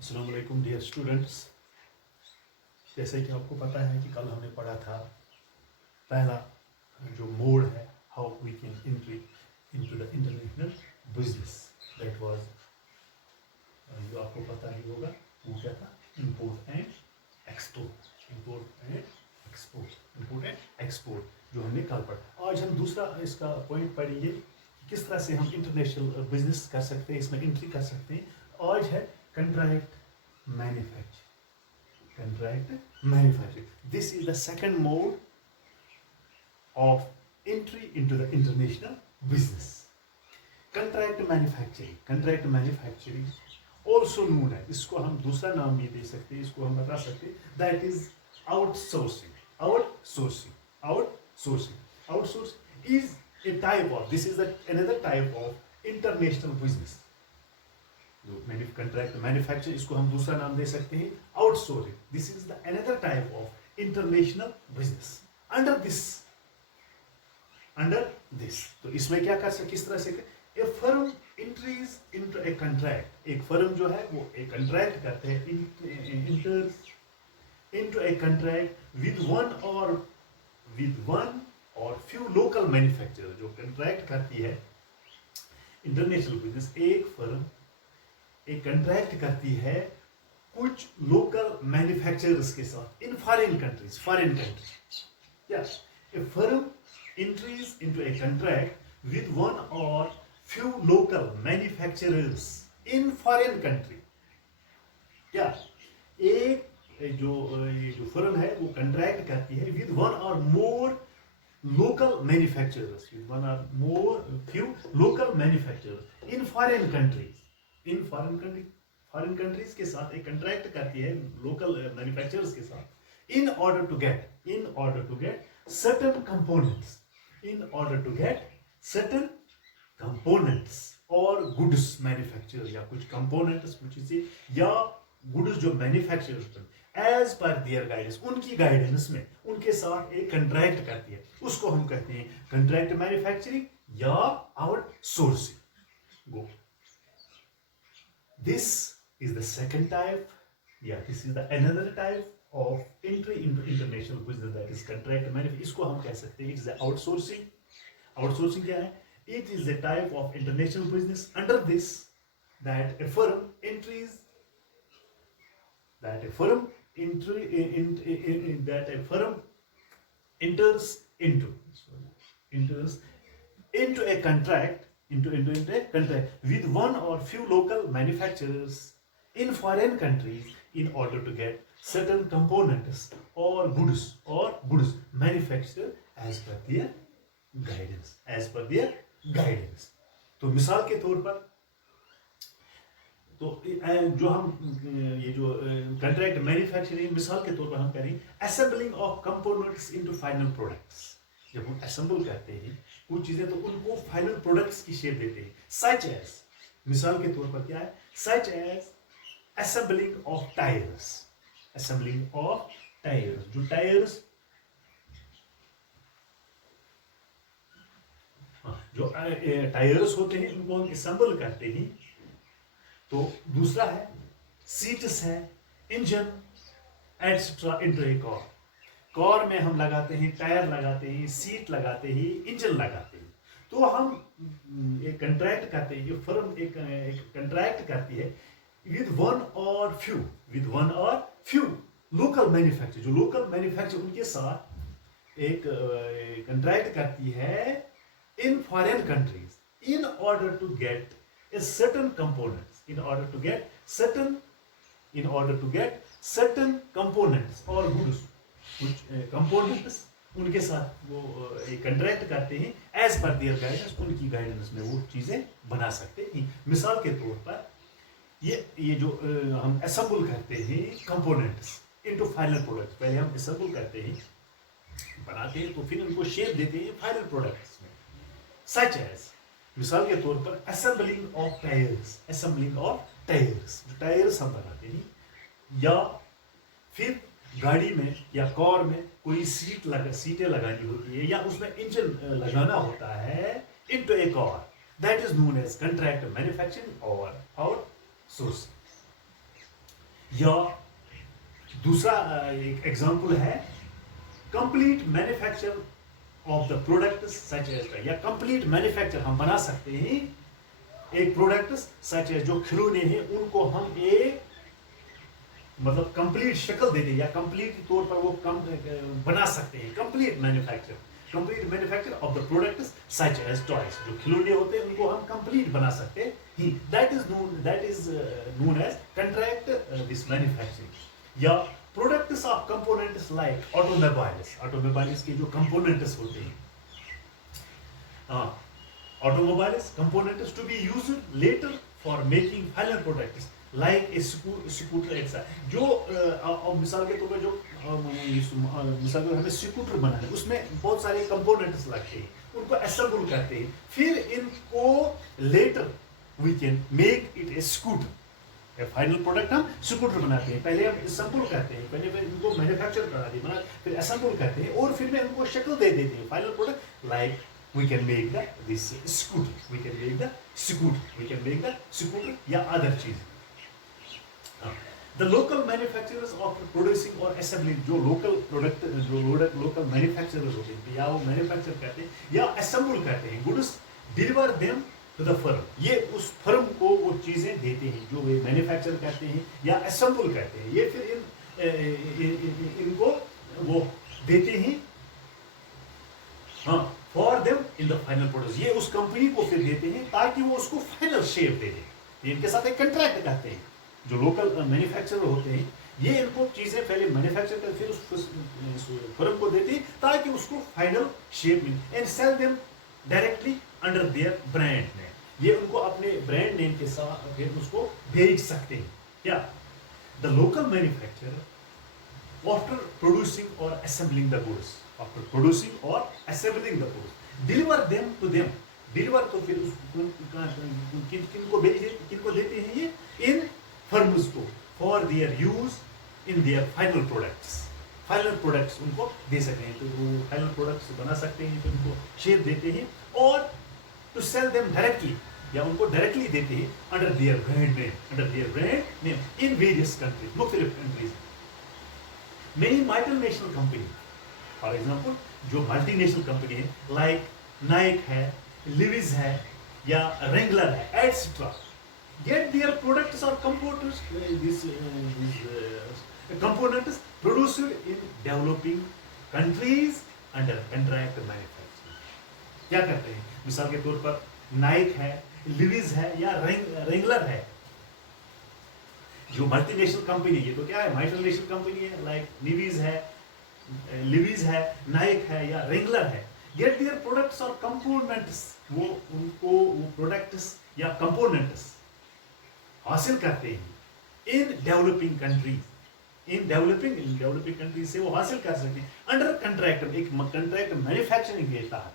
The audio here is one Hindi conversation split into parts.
अस्सलाम वालेकुम डियर स्टूडेंट्स। जैसे कि आपको पता है कि कल हमने पढ़ा था पहला जो मोड है, how we can entry into the international business. That was, जो आपको पता ही होगा, वो क्या था? Import and export. Import and export, import and export, जो हमने कल पढ़ा। आज हम दूसरा इसका पॉइंट पढ़ेंगे कि किस तरह से हम इंटरनेशनल बिजनेस कर सकते हैं, इसमें एंट्री कर सकते हैं। आज है contract manufacturing. Contract manufacturing. This is the second mode of entry into the international business. Contract manufacturing. Contract manufacturing also known as, इसको हम दूसरा नाम भी दे सकते हैं, इसको हम बता सकते हैं, that is outsourcing. Outsourcing. Outsourcing. Outsourcing is a type of, this is another type of international business. जो कंट्रैक्ट मैन्युफैक्चर, इसको हम दूसरा नाम दे सकते हैं outsourcing. This is the another type of international business. Under this तो इसमें क्या कर सकते, किस तरह से? ए फर्म इंट्रीज इनटू ए कंट्रैक्ट. एक फर्म जो है वो एक कंट्रैक्ट करते हैं, इंटर्स into A contract with one और फ्यू लोकल मैन्युफैक्चरर. जो कंट्रैक्ट करती है इंटरनेशनल बिजनेस, एक फर्म एक कंट्रैक्ट करती है कुछ लोकल मैन्युफैक्चरर्स के साथ in foreign countries. Yes, A firm enters into a contract with one or few local manufacturers in foreign country. क्या एक जो फर्म है वो कंट्रैक्ट करती है with one or more local manufacturers, with one or more few local manufacturers in foreign countries. In foreign countries के साथ एक कंट्रैक्ट करती है लोकल मैन्युफैक्चरर्स के साथ in order to get certain components, in order to get certain components और goods manufacture, या कुछ components कुछ चीजें या goods जो manufacturers as per their guidance, उनकी guidance में उनके साथ एक contract करती है, उसको हम कहते हैं contract manufacturing या outsourcing. Go. This is the second type. Yeah, this is the another type of entry into international business, that is contract manufacturing. इसको हम कह सकते हैं it is the outsourcing. Outsourcing क्या है? It is a type of international business. Under this, that a firm enters into a contract with one or few local manufacturers in foreign countries in order to get certain components or goods manufactured as per their guidance. तो मिसाल के तौर पर, तो जो हम ये जो कंट्रैक्ट मैन्युफैक्चरिंग, मिसाल के तौर पर हम करें assembling of components into final products. जब हम असेंबल करते हैं कुछ चीजें तो उनको फाइनल प्रोडक्ट्स की शेप देते हैं. सच एज, मिसाल के तौर पर क्या है? Such as assembling of tyres. जो टायर्स होते हैं उनको हम असेंबल करते हैं. तो दूसरा है सीट्स है, engine etcetera into a car. Car में हम लगाते हैं, टायर लगाते हैं, सीट लगाते हैं, इंजन लगाते हैं. तो हम एक कंट्रैक्ट करते हैं, ये फर्म एक कंट्रैक्ट करती है with one or few local manufacturer. जो लोकल मैन्युफैक्चर उनके साथ एक कंट्रैक्ट करती है in foreign countries in order to get a certain components, in order to get certain components or goods. कुछ components उनके साथ वो कंट्रैक्ट करते हैं as per their guidance. उनकी गाइडेंस में वो चीजें बना सकते हैं. मिसाल के तौर पर ये जो हम असेंबल करते हैं कंपोनेंट्स इनटू फाइनल प्रोडक्ट्स, पहले हम असेंबल करते हैं, बनाते हैं, तो फिर उनको शेप देते हैं फाइनल प्रोडक्ट्स में. सच एज, मिसाल के तौर पर असेंबलिंग ऑफ टायर्स, जो टायर्स हम बनाते हैं, या फिर गाड़ी में या कार में कोई सीटें लगानी होती है या उसमें इंजन लगाना होता है into a car. That is known as contract manufacturing और आउटसोर्सिंग. या दूसरा एक एग्जांपल है complete manufacture of the product such as, या कंप्लीट मैन्युफैक्चर हम बना सकते हैं एक प्रोडक्ट सच एज, जो खिलौने हैं उनको हम एक मतलब कंप्लीट शक्ल दे दें या कंप्लीट तौर पर वो बना सकते हैं। Complete manufacture of the products such as toys, जो खिलौने होते हैं उनको हम कंप्लीट बना सकते हैं। That is known as contract this manufacturing. या products of components like automobiles के जो कंपोनेंट्स होते हैं, automobiles components to be used later for making final products like a scooter एक्सा, जो मिसाल के तौर पर जो मिसाल के हमें स्कूटर बनाना है उसमें बहुत सारे कंपोनेंट्स लगते हैं, उनको असेंबल करते हैं, फिर इनको later we can make it a scooter. Final product हम स्कूटर बनाते हैं, पहले हम असेंबल करते हैं, पहले इनको मैन्युफैक्चर करा दिए, फिर असेंबल करते हैं और फिर में इनको शक्ल दे देते हैं final product. Like we can make this scooter, we can make the scooter या other चीज। The local manufacturers of producing or assembling, जो local product जो local manufacturers होते हैं या वो manufacture करते हैं या assemble करते हैं goods, deliver them to the firm, ये उस firm को वो चीजें देते हैं जो वे manufacture करते हैं या assemble करते हैं, ये फिर इनको वो देते हैं हाँ for them in the final products, ये उस कंपनी को फिर देते हैं ताकि वो उसको फाइनल शेप दे दे। इनके साथ एक कंट्रैक्ट करते हैं जो लोकल मैन्युफैक्चरर होते हैं, ये इनको चीजें पहले मैन्युफैक्चर कर फिर उस फर्म को देते हैं ताकि उसको फाइनल शेप मिले and sell them directly under their brand name, ये उनको अपने ब्रांड नेम के साथ फिर उसको बेच सकते हैं। क्या the local manufacturer after producing और assembling the goods, after producing और assembling the goods, deliver them to them, deliver तो फिर किनको देते हैं ये इन फर्म्स को for their use in their final products उनको दे सकते हैं, तो वो फाइनल प्रोडक्ट्स बना सकते हैं, तो उनको शेप देते हैं और टू सेल देम डायरेक्टली या उनको डायरेक्टली देते हैं under their brand name in various countries, मुख्तलिफ countries. Many multinational company, for example जो मल्टीनेशनल कंपनी है लाइक नाइक है, लिविस है या रेंगलर है etcetera, get their products or components components produced in developing countries under contract manufacturing। क्या करते हैं, मिसाल के तौर पर नाइक है, लिविस है या रेंगलर है, जो मल्टीनेशनल कंपनी है, तो क्या है मल्टीनेशनल कंपनी है, लाइक लिविस है, नाइक है या रेंगलर है। get their products or components, वो उनको वो प्रोडक्ट्स या कंपोनेंट्स हासिल करते हैं इन डेवलपिंग कंट्रीज से वो हासिल कर सकते हैं अंडर कंट्रैक्ट, एक कंट्रैक्ट मैन्युफैक्चरिंग के तहत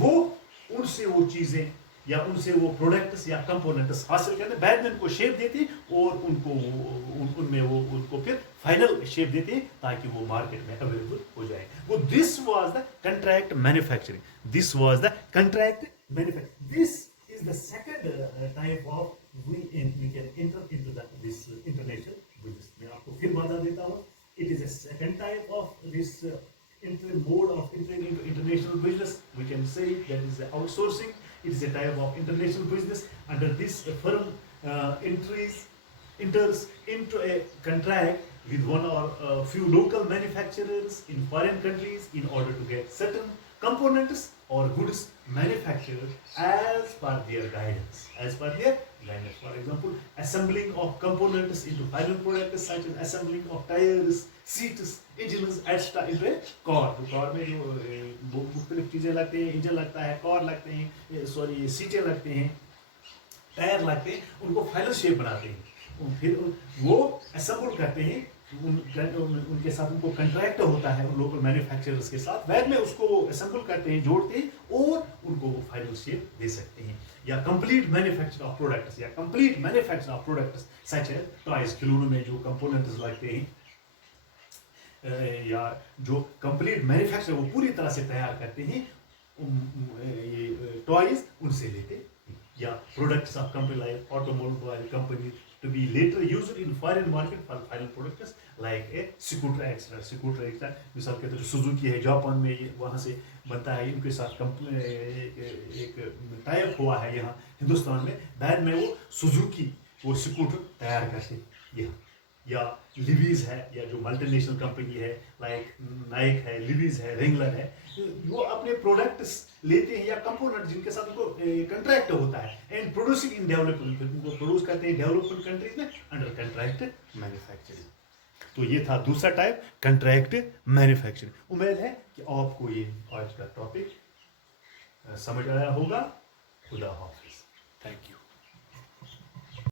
वो उनसे वो चीजें या उनसे वो प्रोडक्ट्स या कंपोनेंट्स हासिल करते, बाद में उनको शेप देते और उनको उनमें वो उनको फिर फाइनल शेप देते ताकि वो मार्केट में अवेलेबल हो जाए। वो this was the contract manufacturing, this is the second type of we can enter into this international business। मैं आपको फिर बता देता हूँ, it is a second type of this mode of entering into international business। We can say that is outsourcing, it is a type of international business। Under this firm enters into a contract with one or few local manufacturers in foreign countries in order to get certain components or goods manufactured as per their guidance, For example, assembling of components into final products such as assembling of tires, seats, engines, etc. into a car। तो कार में जो मुख्तलिफ चीजें लगते हैं, इंजन लगता है, कार लगते हैं, सीटें लगते हैं, टायर लगते हैं, उनको फाइनल शेप बनाते हैं, फिर वो असेंबल करते हैं, उनके साथ उनको कंट्रैक्ट होता है उन लोकल मैन्युफैक्चरर्स के साथ, बाद में उसको वो असेंबल करते हैं, जोड़ते हैं और उनको वो फाइनल शेप दे सकते हैं। या कंप्लीट मैन्युफैक्चर ऑफ प्रोडक्ट्स सच है टॉयज, खिलौनों में जो कंपोनेंट्स लगते हैं या जो कंप्लीट मैन्युफैक्चर वो पूरी तरह से तैयार करते हैं, ये टॉयज उनसे लेते हैं। या products of company like automobile company to be later used in foreign market for final products like a scooter etc. Scooter extra मिसाल के तौर सुजुकी है जापान में, ये वहाँ से बनता है, इनके साथ कंपनी एक टाइप हुआ है यहाँ हिंदुस्तान में, बाद में वो सुजुकी वो स्कूटर तैयार करते यहाँ, या लिवीज है या जो मल्टीनेशनल कंपनी है लाइक नाइक है, लिवीज है, रेंगलर है, वो अपने प्रोडक्ट्स लेते हैं या कंपोनेंट जिनके साथ उनको कंट्रैक्ट होता है एंड प्रोड्यूसिंग इन डेवलपमेंट, उनको प्रोड्यूस करते हैं डेवलपमेंट कंट्रीज में अंडर कंट्रैक्ट मैन्युफैक्चरिंग। तो ये था दूसरा टाइप कंट्रैक्ट मैन्युफैक्चरिंग। उम्मीद है कि आपको ये आज का टॉपिक समझ आया होगा। खुदा हाफिज, थैंक यू।